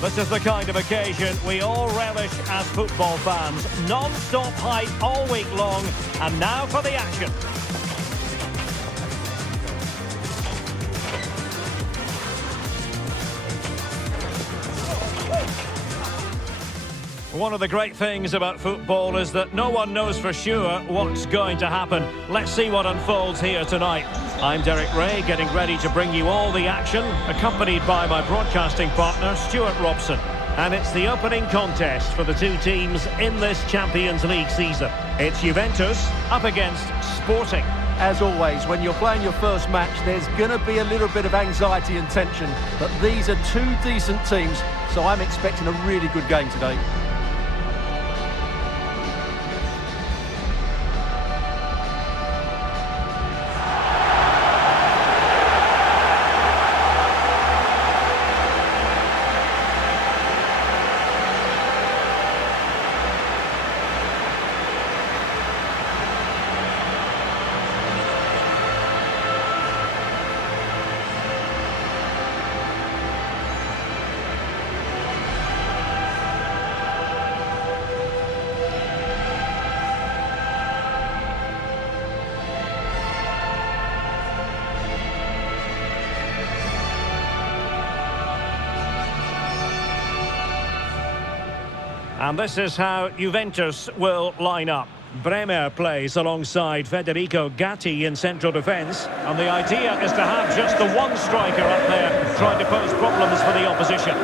This is the kind of occasion we all relish as football fans. Non-stop hype all week long, and now for the action. One of the great things about football is that no one knows for sure what's going to happen. Let's see what unfolds here tonight. I'm Derek Ray, getting ready to bring you all the action, accompanied by my broadcasting partner, Stuart Robson. And it's the opening contest for the two teams in this Champions League season. It's Juventus up against Sporting. As always, when you're playing your first match, there's going to be a little bit of anxiety and tension. But these are two decent teams, so I'm expecting a really good game today. And this is how Juventus will line up. Bremer plays alongside Federico Gatti in central defence. And the idea is to have just the one striker up there trying to pose problems for the opposition.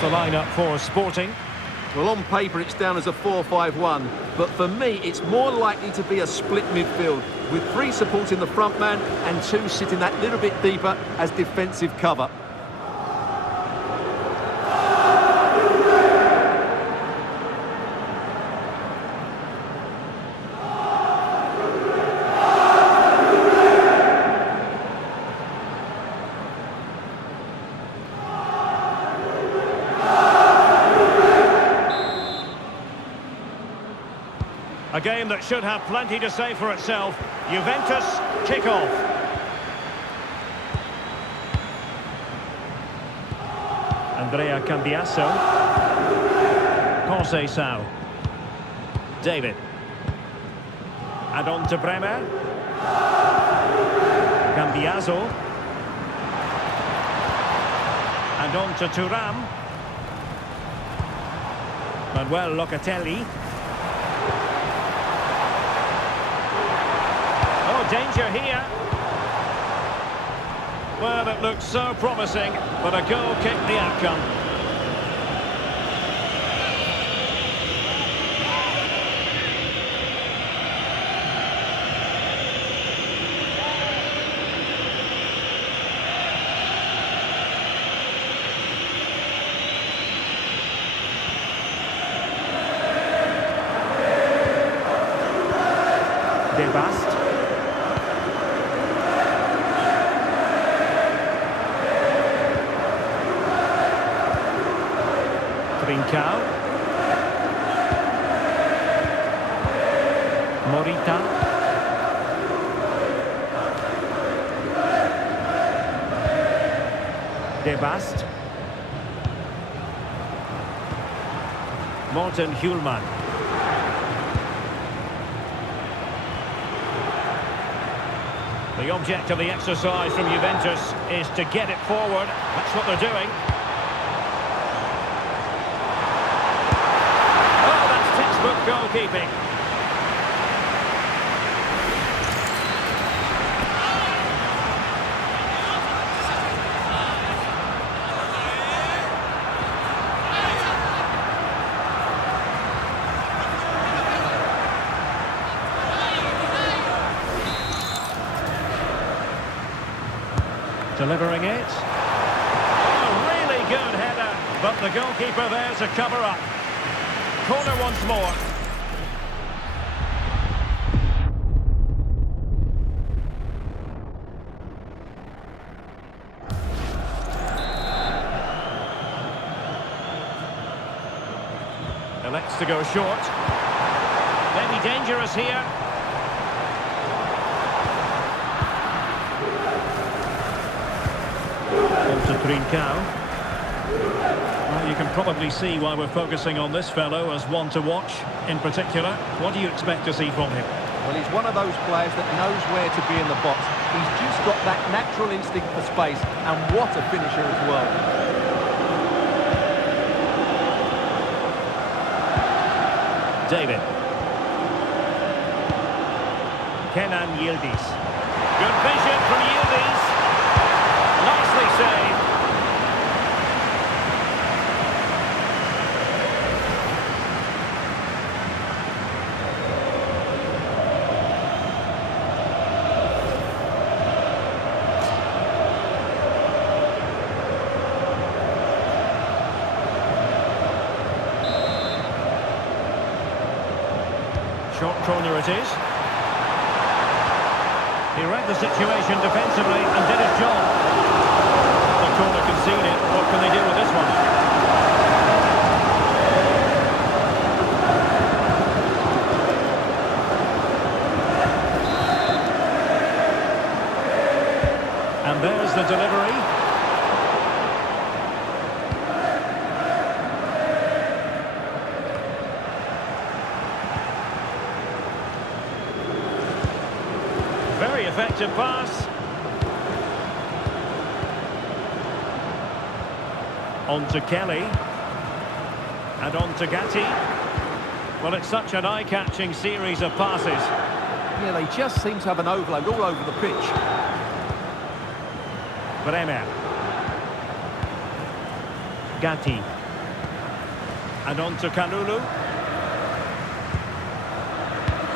The lineup for Sporting. Well, on paper it's down as a 4-5-1, but for me it's more likely to be a split midfield with three supporting the front man and two sitting that little bit deeper as defensive cover. A game that should have plenty to say for itself. Juventus kick off. Andrea Cambiasso. Conceição. David. And on to Bremer. Cambiasso. And on to Thuram. Manuel Locatelli. Danger here. Well, it looks so promising, but a goal kicked the outcome. Debast. Trincao. Morita. Debast. Morten Hjulman. The object of the exercise from Juventus is to get it forward. That's what they're doing. Goalkeeping. Delivering it. Oh, really good header. But the goalkeeper there to cover up. Corner once more. Elects to go short. Maybe dangerous here. To Trincao. Well, you can probably see why we're focusing on this fellow as one to watch in particular. What do you expect to see from him? Well, he's one of those players that knows where to be in the box. He's just got that natural instinct for space, and what a finisher as well. David. Kenan Yildiz. Good vision from Yildiz. Nicely saved. Short corner it is. He read the situation defensively and did his job. The corner conceded. What can they do with this one? And there's the delivery. Very effective pass. On to Kelly. And on to Gatti. Well, it's such an eye-catching series of passes. Yeah, they just seem to have an overload all over the pitch. Bremer. Gatti. And on to Kalulu.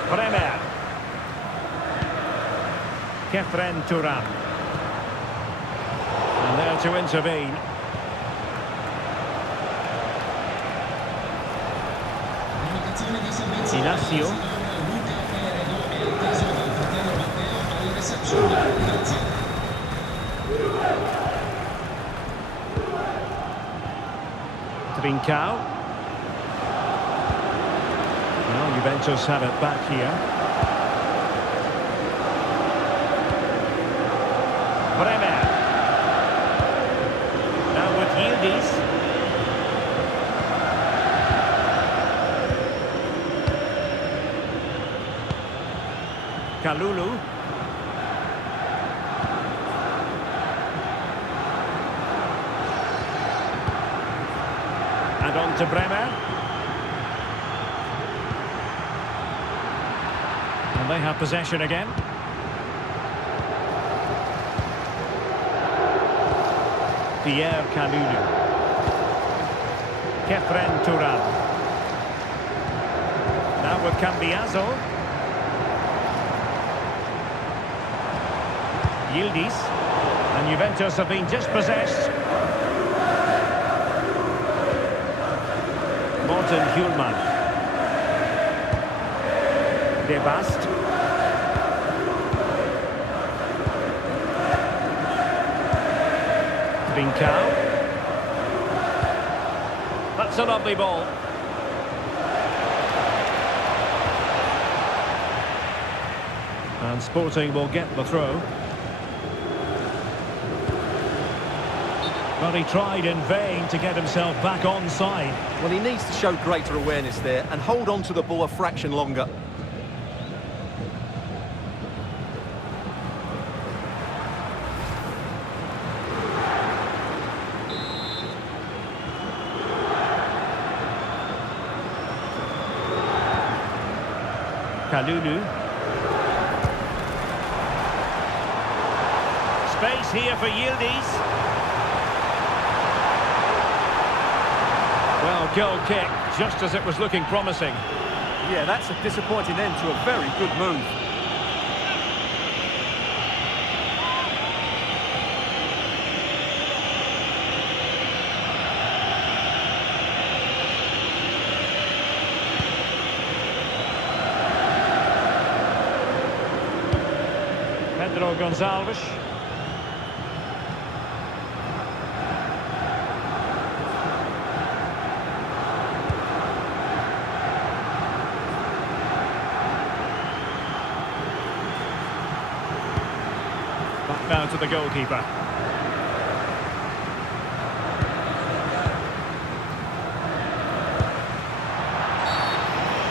Bremer. Kefren Turan. And there to intervene. Inacio. Trincao. Well, Juventus have it back here. Bremer. Now with Yildiz. Kalulu. And on to Bremer. And they have possession again. Pierre Kalulu. Kefren Turan. Now with Cambiaso. Yildiz. And Juventus have been dispossessed. Morten Hjulman. De Bast. Trincao. That's a lovely ball. And Sporting will get the throw. But he tried in vain to get himself back onside. Well, he needs to show greater awareness there and hold on to the ball a fraction longer. Kalulu. Space here for Yildiz. Well, goal kick, just as it was looking promising. Yeah, that's a disappointing end to a very good move. Pedro Gonçalves. Back now to the goalkeeper.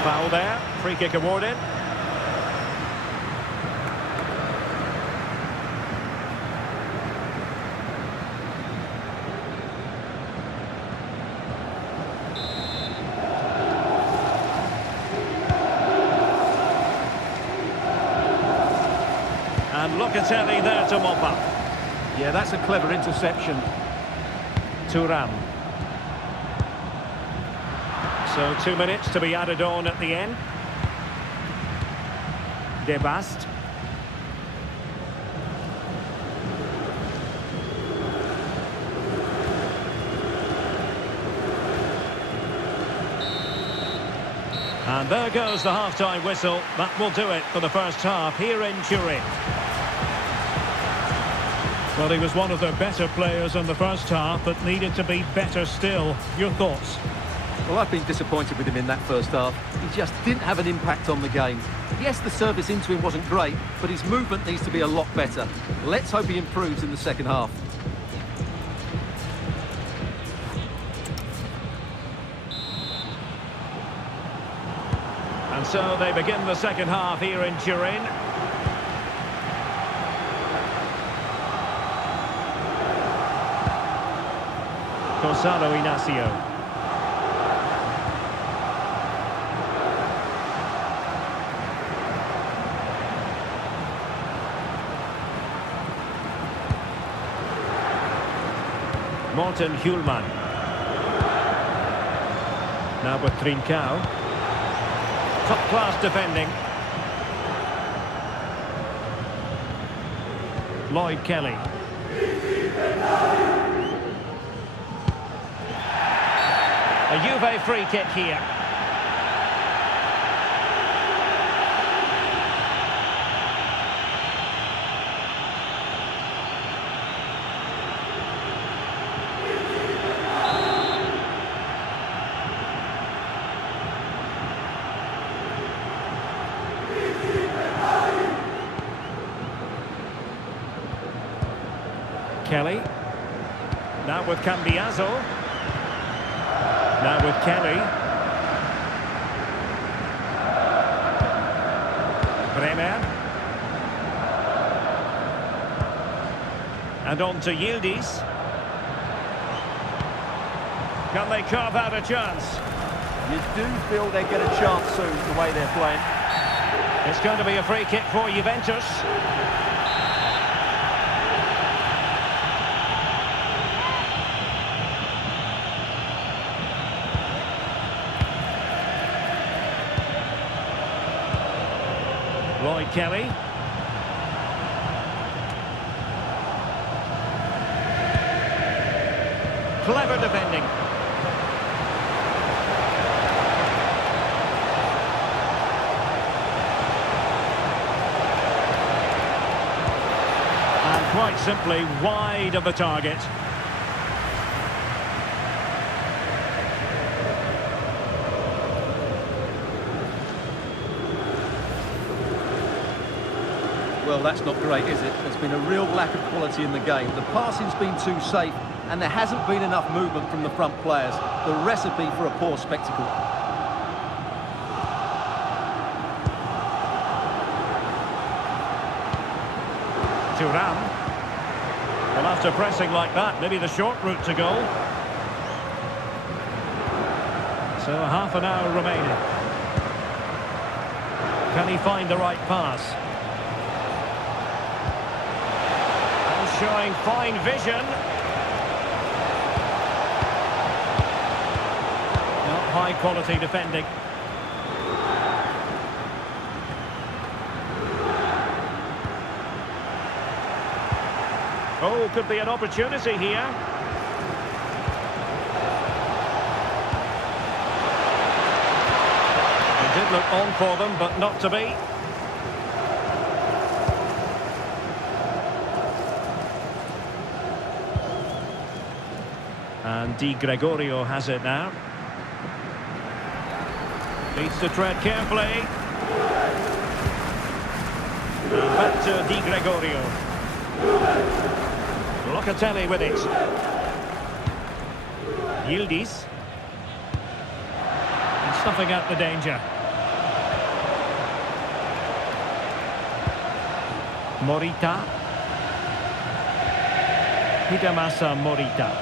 Foul there. Free kick awarded. And Locatelli there to mop up. Yeah, that's a clever interception. Thuram. So 2 minutes to be added on at the end. De Bast. And there goes the half-time whistle. That will do it for the first half here in Turin. Well, he was one of their better players in the first half, but needed to be better still. Your thoughts? Well, I've been disappointed with him in that first half. He just didn't have an impact on the game. Yes, the service into him wasn't great, but his movement needs to be a lot better. Let's hope he improves in the second half. And so they begin the second half here in Turin. Gonzalo Inacio. Morten Hjulman. Now with Trincao. Top-class defending. Lloyd Kelly. A Juve free kick here. Kelly. Now with Cambiaso. Now with Kelly. Bremer. And on to Yildiz. Can they carve out a chance? You do feel they get a chance soon, the way they're playing. It's going to be a free kick for Juventus. Lloyd Kelly. Clever defending. And quite simply wide of the target. Well, that's not great, is it? There's been a real lack of quality in the game. The passing's been too safe, and there hasn't been enough movement from the front players. The recipe for a poor spectacle. Thuram. Well, after pressing like that, maybe the short route to goal. So half an hour remaining. Can he find the right pass? Showing fine vision. Not high quality defending. Oh, could be an opportunity here. It did look on for them, but not to be. And Di Gregorio has it now. Needs to tread carefully. And back to Di Gregorio. Locatelli with it. Yildiz. And snuffing out the danger. Morita. Hidemasa Morita.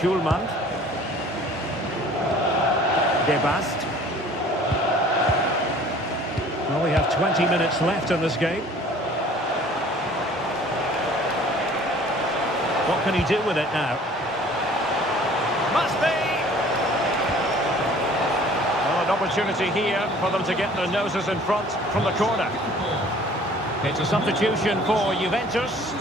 Schulman. De Bast. Well, we have 20 minutes left in this game. What can he do with it now? Must be! Well, an opportunity here for them to get their noses in front from the corner. It's a substitution for Juventus.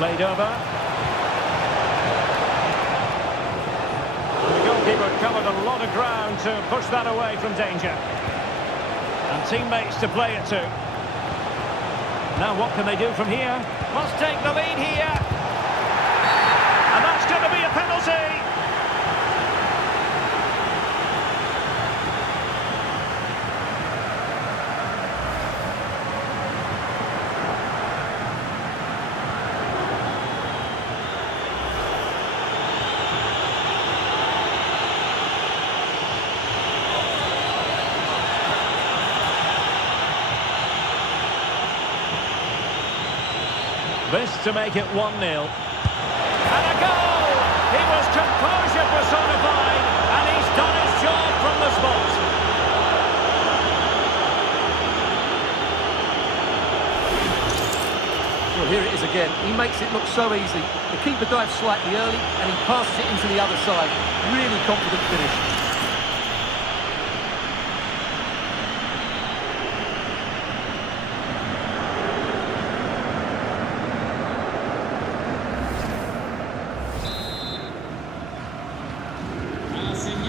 Played over. The goalkeeper covered a lot of ground to push that away from danger. And teammates to play it to. Now what can they do from here? Must take the lead here. And that's going to be a penalty. This to make it 1-0. And a goal! He was composure personified, and he's done his job from the spot. Well, here it is again. He makes it look so easy. The keeper dives slightly early, and he passes it into the other side. Really confident finish.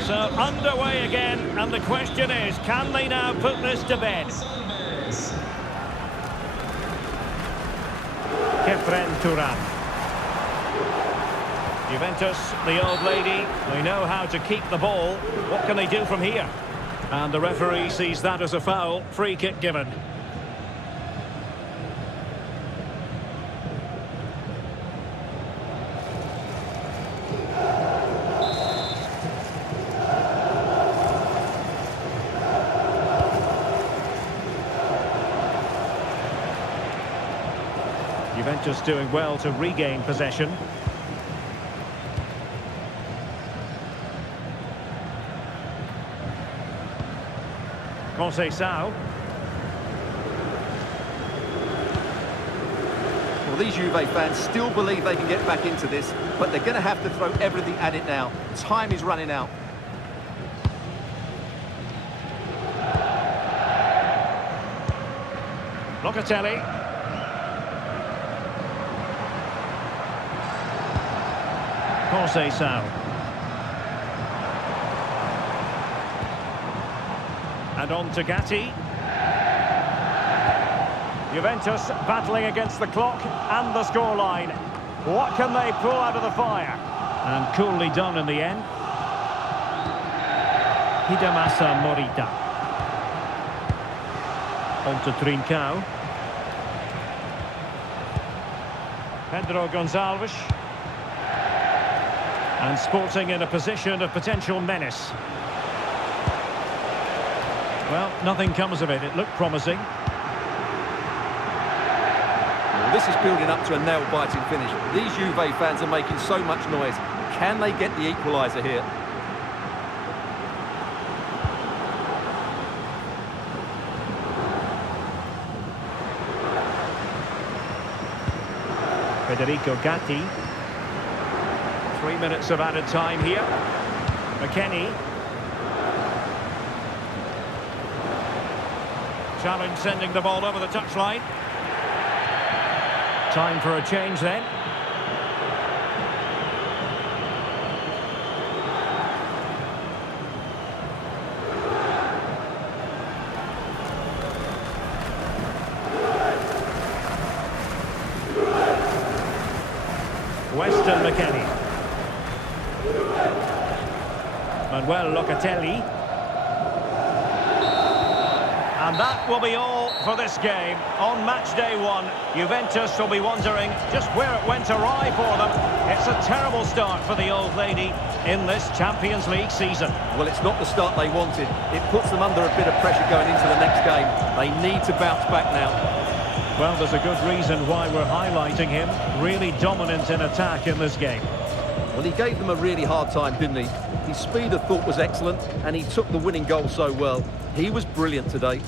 So underway again, and the question is, can they now put this to bed? Kefren Turan. Juventus, the old lady, they know how to keep the ball. What can they do from here? And the referee sees that as a foul. Free kick given. Juventus doing well to regain possession. Conceição. Well, these Juve fans still believe they can get back into this, but they're going to have to throw everything at it now. Time is running out. Locatelli. Conceição. And on to Gatti. Juventus battling against the clock and the scoreline. What can they pull out of the fire? And coolly done in the end. Hidemasa Morita. On to Trincao. Pedro Gonçalves. And Sporting in a position of potential menace. Well, nothing comes of it. It looked promising. Well, this is building up to a nail-biting finish. These Juve fans are making so much noise. Can they get the equaliser here? Federico Gatti. 3 minutes of added time here. McKennie. Challenge sending the ball over the touchline. Time for a change then. Weston McKennie. Manuel Locatelli. And that will be all for this game. On match day one, Juventus will be wondering just where it went awry for them. It's a terrible start for the old lady in this Champions League season. Well, it's not the start they wanted. It puts them under a bit of pressure going into the next game. They need to bounce back now. Well, there's a good reason why we're highlighting him. Really dominant in attack in this game. Well, he gave them a really hard time, didn't he? His speed of thought was excellent, and he took the winning goal so well. He was brilliant today.